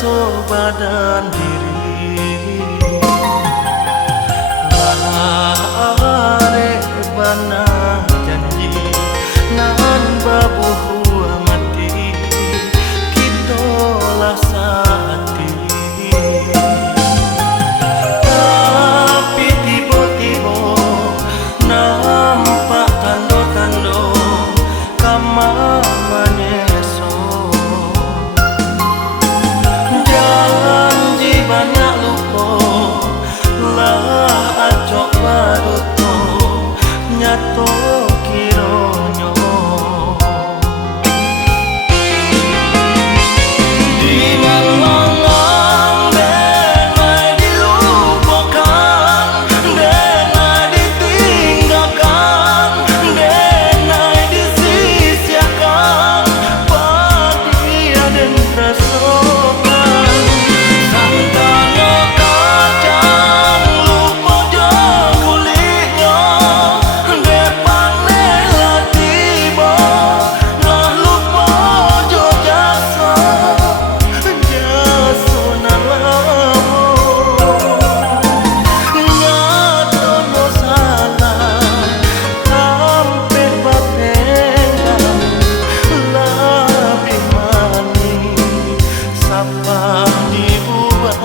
raso badan diri lare bana janji nan babuhu mati kita lah sati tapi tiba-tiba nampak tando-tando kamar menyeso janji banyak lupa lah acok baruto nyato kironyo dengan longang denai dilupakan denai ditinggalkan denai disisiakan padi dan rasakan santana kacang lupa jauh kulitnya depane lah tiba lah lupa jo jasa nalamu ngato no salah hampir batengan lebih manis sapa diubah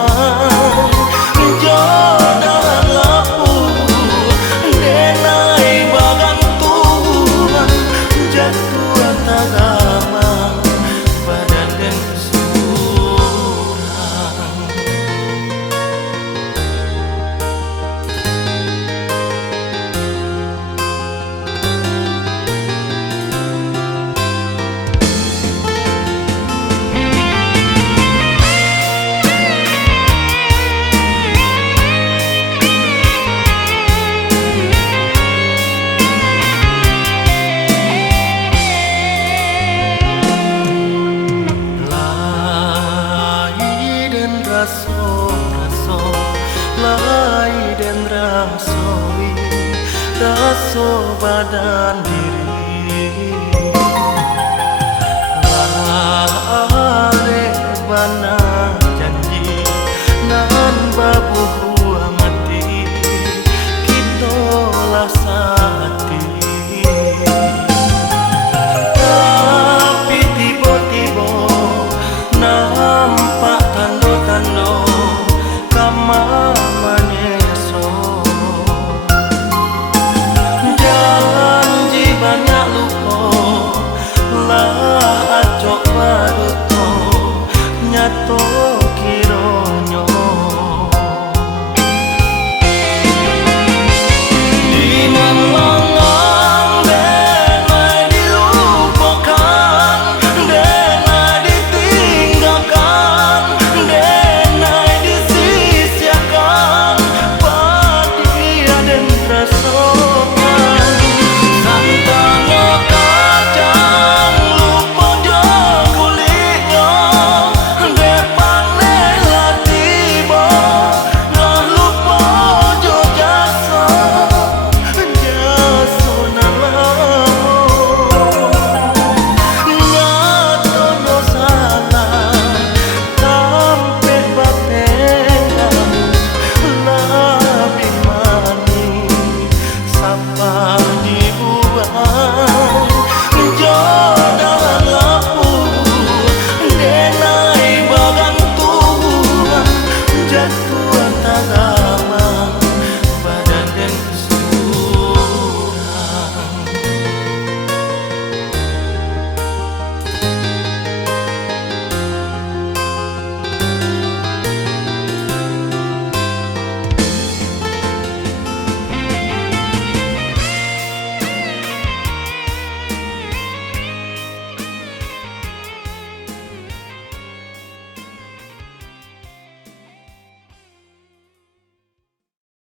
jodoh lapu denai bagang Tuhan jatuh tagama badan dan surang raso lai dan rasoi raso badan diri